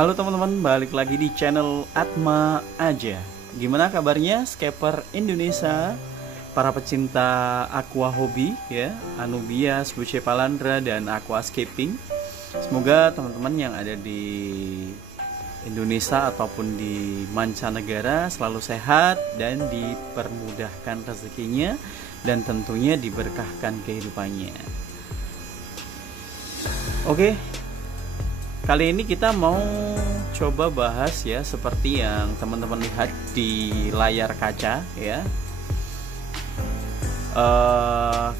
Halo teman-teman, balik lagi di channel Atma Aja. Gimana kabarnya skipper Indonesia, para pecinta aqua hobi ya, Anubias, Bucephalandra dan aquascaping. Semoga teman-teman yang ada di Indonesia ataupun di mancanegara selalu sehat dan dipermudahkan rezekinya dan tentunya diberkahkan kehidupannya. Oke. Kali ini kita mau coba bahas ya, seperti yang teman-teman lihat di layar kaca ya.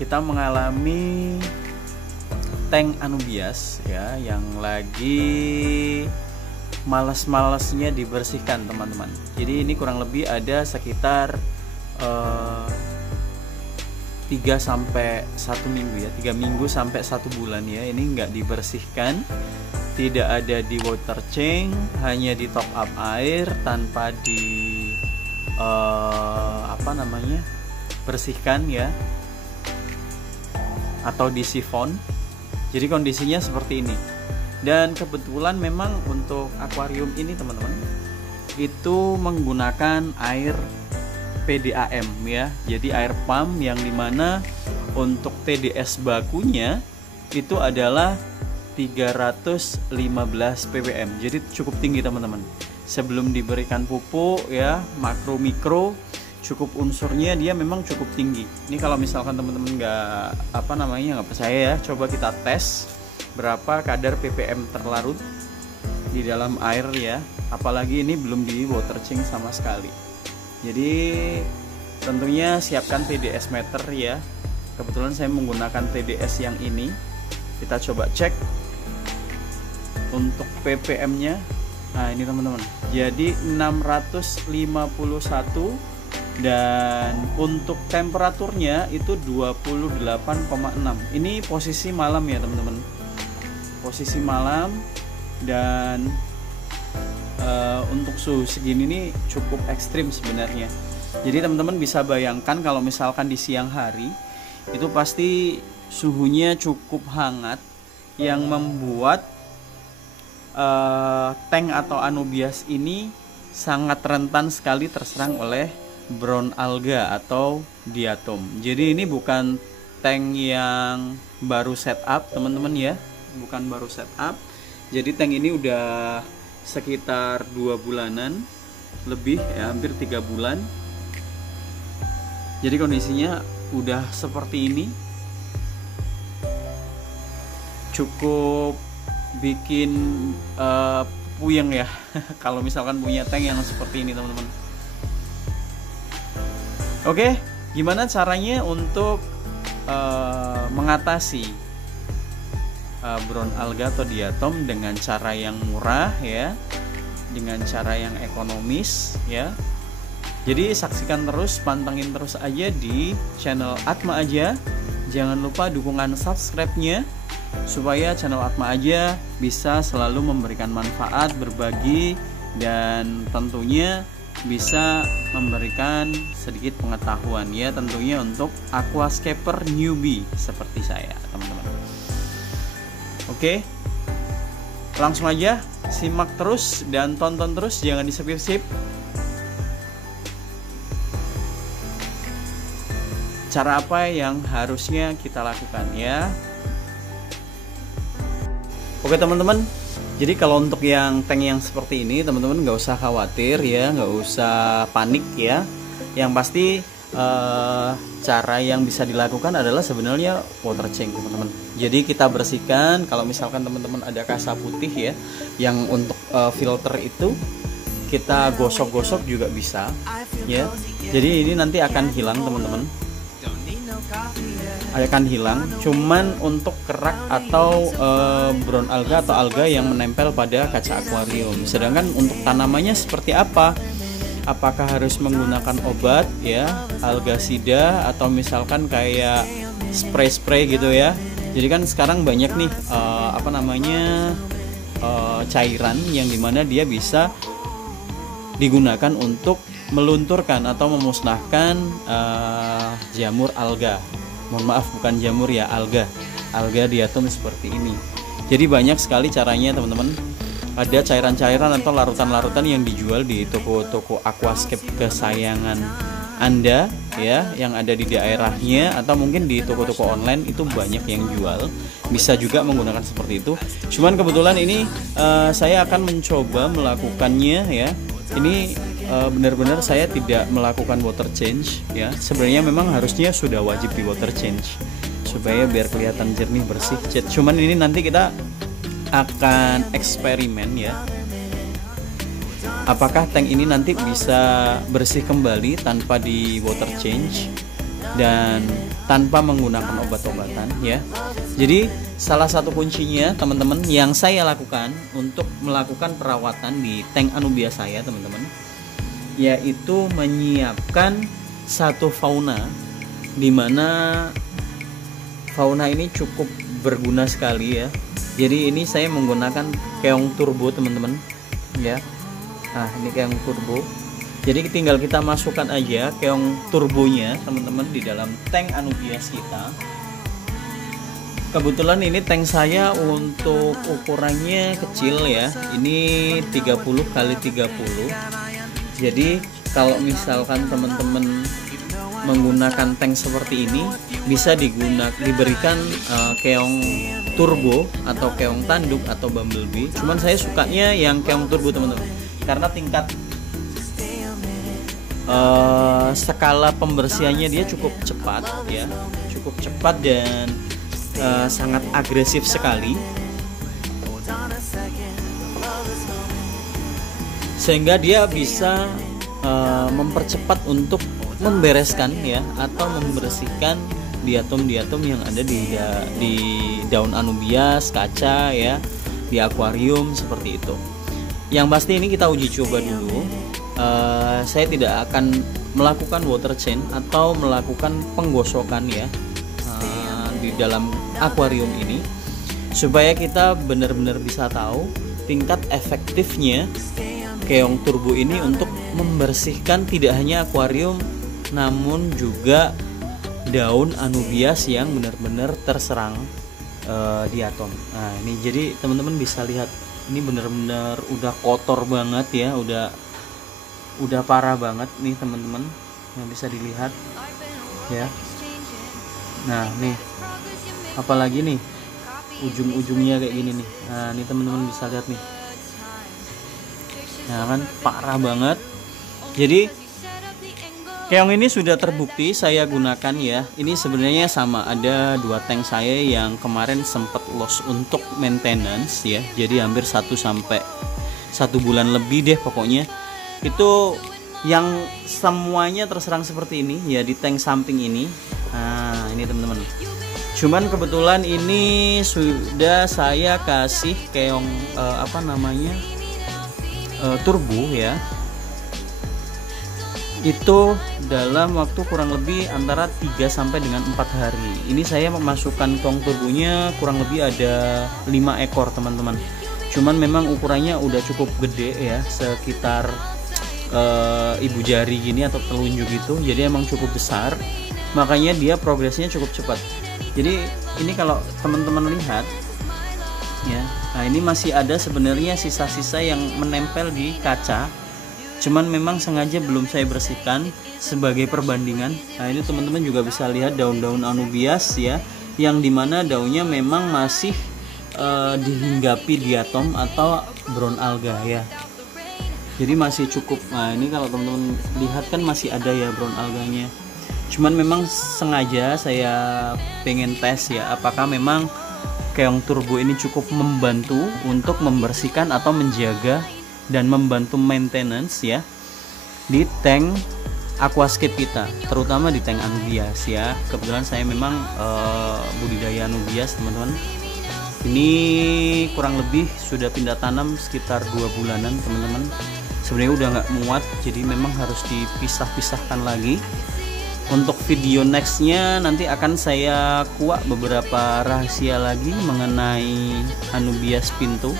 Kita mengalami tank Anubias ya, yang lagi males-malesnya dibersihkan teman-teman. Jadi ini kurang lebih ada sekitar 3 sampai 1 minggu ya, 3 minggu sampai 1 bulan ya, ini nggak dibersihkan. Tidak ada di water change, hanya di top up air tanpa di bersihkan ya, atau di sifon. Jadi kondisinya seperti ini. Dan kebetulan memang untuk akuarium ini teman-teman itu menggunakan air PDAM ya. Jadi air pump yang dimana untuk TDS bakunya itu adalah 315 ppm. Jadi cukup tinggi teman-teman. Sebelum diberikan pupuk ya, makro mikro, cukup unsurnya dia memang cukup tinggi. Ini kalau misalkan teman-teman nggak percaya ya, coba kita tes berapa kadar ppm terlarut di dalam air ya. Apalagi ini belum di water change sama sekali. Jadi tentunya siapkan TDS meter ya. Kebetulan saya menggunakan TDS yang ini. Kita coba cek untuk ppm-nya. Nah, ini teman-teman. Jadi 651 dan untuk temperaturnya itu 28,6. Ini posisi malam ya, teman-teman. Posisi malam dan untuk suhu segini nih cukup ekstrim sebenarnya. Jadi teman-teman bisa bayangkan kalau misalkan di siang hari itu pasti suhunya cukup hangat yang membuat tank atau Anubias ini sangat rentan sekali terserang oleh brown alga atau diatom. Jadi ini bukan tank yang baru setup teman-teman ya, bukan baru setup. Jadi tank ini udah sekitar 2 bulanan lebih ya, hampir 3 bulan. Jadi kondisinya udah seperti ini, cukup bikin puyeng ya kalau misalkan punya tank yang seperti ini teman-teman. Oke, gimana caranya untuk mengatasi brown alga atau diatom dengan cara yang murah ya, dengan cara yang ekonomis ya. Jadi saksikan terus, pantengin terus aja di channel Atma Aja. Jangan lupa dukungan subscribe-nya supaya channel Atma Aja bisa selalu memberikan manfaat, berbagi, dan tentunya bisa memberikan sedikit pengetahuan ya, tentunya untuk aquascaper newbie seperti saya teman-teman. Oke, langsung aja simak terus dan tonton terus, jangan di skip. Cara apa yang harusnya kita lakukan ya. Oke teman-teman, jadi kalau untuk yang tank yang seperti ini teman-teman nggak usah khawatir ya, nggak usah panik ya. Yang pasti cara yang bisa dilakukan adalah sebenarnya water change teman-teman. Jadi kita bersihkan, kalau misalkan teman-teman ada kasa putih ya, yang untuk filter itu kita gosok-gosok juga bisa ya. Jadi ini nanti akan hilang teman-teman, akan hilang, cuman untuk kerak atau brown alga atau alga yang menempel pada kaca akuarium. Sedangkan untuk tanamannya seperti apa? Apakah harus menggunakan obat ya, algasida, atau misalkan kayak spray gitu ya. Jadi kan sekarang banyak nih cairan yang dimana dia bisa digunakan untuk melunturkan atau memusnahkan jamur alga. Mohon maaf, bukan jamur ya, alga diatom seperti ini. Jadi banyak sekali caranya teman-teman. ada cairan-cairan atau larutan-larutan yang dijual di toko-toko aquascape kesayangan Anda ya, yang ada di daerahnya, atau mungkin di toko-toko online itu banyak yang jual. Bisa juga menggunakan seperti itu. Cuman kebetulan ini saya akan mencoba melakukannya ya. Ini benar-benar saya tidak melakukan water change ya. Sebenarnya memang harusnya sudah wajib di water change supaya biar kelihatan jernih bersih. Cuman ini nanti kita akan eksperimen ya, apakah tank ini nanti bisa bersih kembali tanpa di water change dan tanpa menggunakan obat-obatan ya. Jadi salah satu kuncinya teman-teman yang saya lakukan untuk melakukan perawatan di tank Anubia saya teman-teman, yaitu menyiapkan satu fauna, dimana fauna ini cukup berguna sekali ya. Jadi ini saya menggunakan keong turbo teman-teman ya. Nah ini keong turbo, jadi tinggal kita masukkan aja keong turbonya teman-teman di dalam tank Anubias kita. Kebetulan ini tank saya untuk ukurannya kecil ya, ini 30 x 30. Jadi kalau misalkan teman-teman menggunakan tank seperti ini, bisa diberikan keong turbo atau keong tanduk atau bumblebee. Cuman saya sukanya yang keong turbo teman-teman, karena tingkat skala pembersihannya dia cukup cepat ya, cukup cepat dan sangat agresif sekali, sehingga dia bisa mempercepat untuk membereskan ya atau membersihkan diatom-diatom yang ada di daun Anubias, kaca ya, di akuarium seperti itu. Yang pasti ini kita uji coba dulu. Saya tidak akan melakukan water change atau melakukan penggosokan ya di dalam akuarium ini, supaya kita benar-benar bisa tahu tingkat efektifnya keong turbo ini untuk membersihkan tidak hanya akuarium namun juga daun Anubias yang benar-benar terserang diatom. Nah ini jadi teman-teman bisa lihat, ini benar-benar udah kotor banget ya, udah parah banget nih teman-teman yang bisa dilihat ya. Nah nih apalagi nih ujung-ujungnya kayak gini nih. Nah ini teman-teman bisa lihat nih, nah kan parah banget. Jadi keong ini sudah terbukti saya gunakan ya. Ini sebenarnya sama, ada 2 tank saya yang kemarin sempat loss untuk maintenance ya. Jadi hampir 1 sampai 1 bulan lebih deh pokoknya. Itu yang semuanya terserang seperti ini ya di tank samping ini. Nah ini teman-teman. Cuman kebetulan ini sudah saya kasih keong turbo ya. Itu dalam waktu kurang lebih antara 3 sampai dengan 4 hari. Ini saya memasukkan keong turbonya kurang lebih ada 5 ekor teman-teman. Cuman memang ukurannya udah cukup gede ya, sekitar ibu jari gini atau telunjuk gitu. Jadi emang cukup besar, makanya dia progresnya cukup cepat. Jadi ini kalau teman-teman lihat ya, nah ini masih ada sebenarnya sisa-sisa yang menempel di kaca. Cuman memang sengaja belum saya bersihkan sebagai perbandingan. Nah ini teman-teman juga bisa lihat daun-daun Anubias ya, yang dimana daunnya memang masih dihinggapi diatom atau brown alga ya. Jadi masih cukup. Nah ini kalau teman-teman lihat kan masih ada ya brown alganya. Cuman memang sengaja saya pengen tes ya, apakah memang keong turbo ini cukup membantu untuk membersihkan atau menjaga dan membantu maintenance ya di tank aquascape kita, terutama di tank Anubias ya. Kebetulan saya memang budidaya Anubias teman-teman. Ini kurang lebih sudah pindah tanam sekitar 2 bulanan teman-teman. Sebenarnya udah nggak muat, jadi memang harus dipisah-pisahkan lagi. Untuk video nextnya nanti akan saya kuak beberapa rahasia lagi mengenai Anubias pinto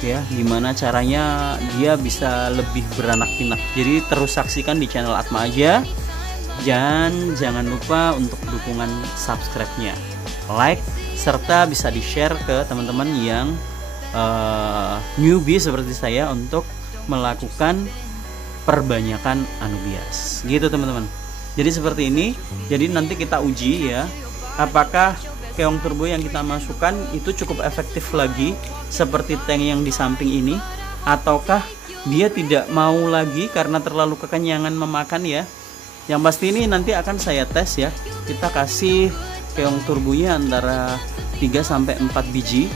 ya, gimana caranya dia bisa lebih beranak pinak. Jadi terus saksikan di channel Atma aja, dan jangan lupa untuk dukungan subscribe-nya, like, serta bisa di share ke teman-teman yang newbie seperti saya untuk melakukan perbanyakan Anubias gitu teman-teman. Jadi seperti ini. Jadi nanti kita uji ya, apakah keong turbo yang kita masukkan itu cukup efektif lagi seperti tank yang di samping ini, ataukah dia tidak mau lagi karena terlalu kekenyangan memakan ya. Yang pasti ini nanti akan saya tes ya. Kita kasih keong turbonya antara 3-4 biji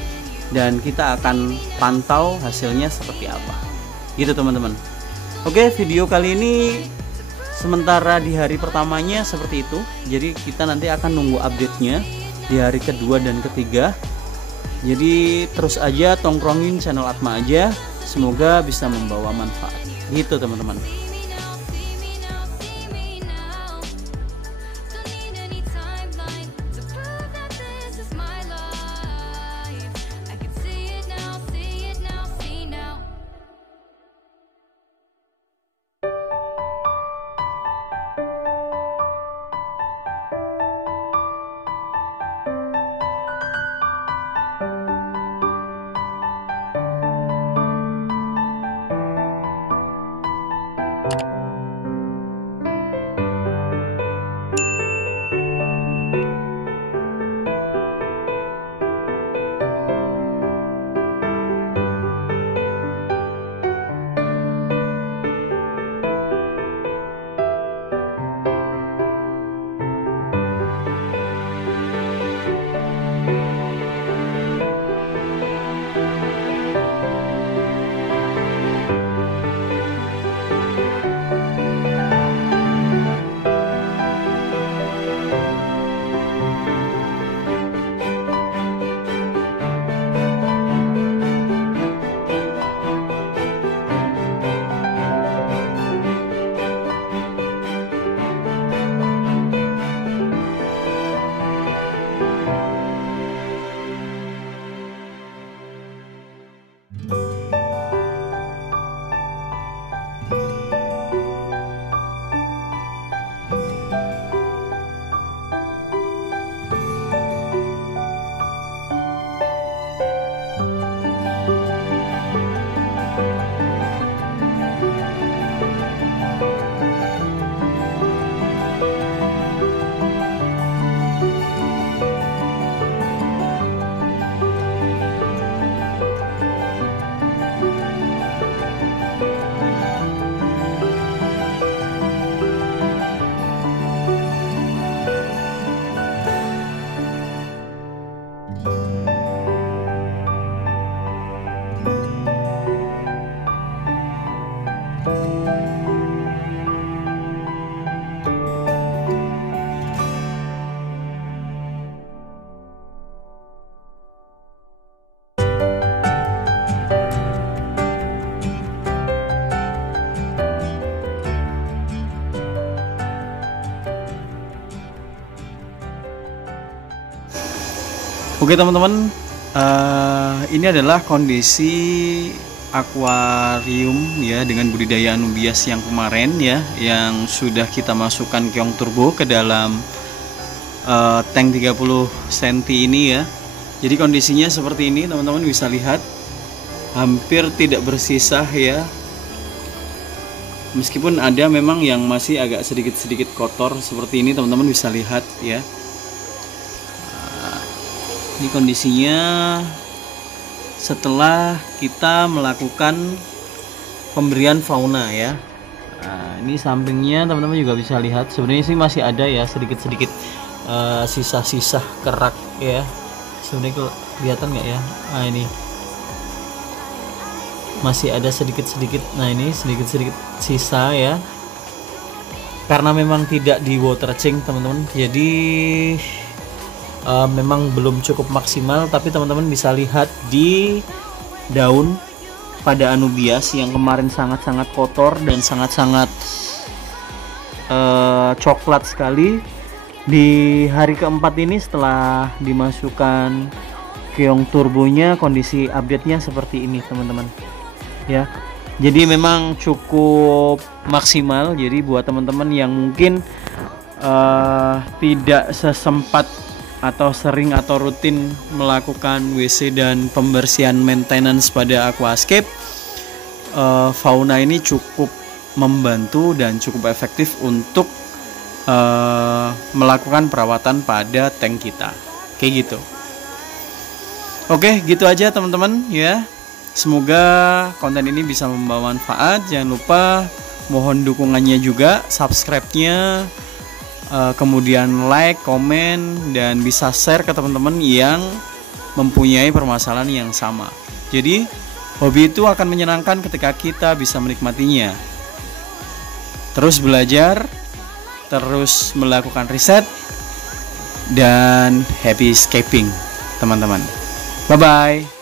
dan kita akan pantau hasilnya seperti apa gitu teman-teman. Oke, video kali ini sementara di hari pertamanya seperti itu. Jadi kita nanti akan nunggu update-nya di hari kedua dan ketiga. Jadi terus aja tongkrongin channel Atma aja, semoga bisa membawa manfaat gitu teman-teman. Oke teman-teman, ini adalah kondisi akuarium ya dengan budidaya Anubias yang kemarin ya, yang sudah kita masukkan keong turbo ke dalam tank 30 cm ini ya. Jadi kondisinya seperti ini teman-teman bisa lihat, hampir tidak bersisa ya, meskipun ada memang yang masih agak sedikit-sedikit kotor seperti ini teman-teman bisa lihat ya. Ini kondisinya setelah kita melakukan pemberian fauna ya. Nah, ini sampingnya teman-teman juga bisa lihat, sebenarnya sih masih ada ya sedikit-sedikit sisa-sisa kerak ya. Sebenarnya kelihatan nggak ya? Nah ini masih ada sedikit-sedikit. Nah ini sedikit-sedikit sisa ya. Karena memang tidak di waterching teman-teman, jadi memang belum cukup maksimal. Tapi teman-teman bisa lihat di daun pada Anubias yang kemarin sangat-sangat kotor dan sangat-sangat coklat sekali. Di hari keempat ini setelah dimasukkan keong turbonya, kondisi update-nya seperti ini teman-teman ya. Jadi memang cukup maksimal. Jadi buat teman-teman yang mungkin tidak sesempat atau sering atau rutin melakukan WC dan pembersihan maintenance pada aquascape, fauna ini cukup membantu dan cukup efektif untuk melakukan perawatan pada tank kita, kayak gitu. Oke, gitu aja teman-teman ya. Semoga konten ini bisa membawa manfaat. Jangan lupa mohon dukungannya juga, subscribe-nya, kemudian like, komen, dan bisa share ke teman-teman yang mempunyai permasalahan yang sama. Jadi hobi itu akan menyenangkan ketika kita bisa menikmatinya. Terus belajar, terus melakukan riset, dan happy escaping teman-teman. Bye-bye.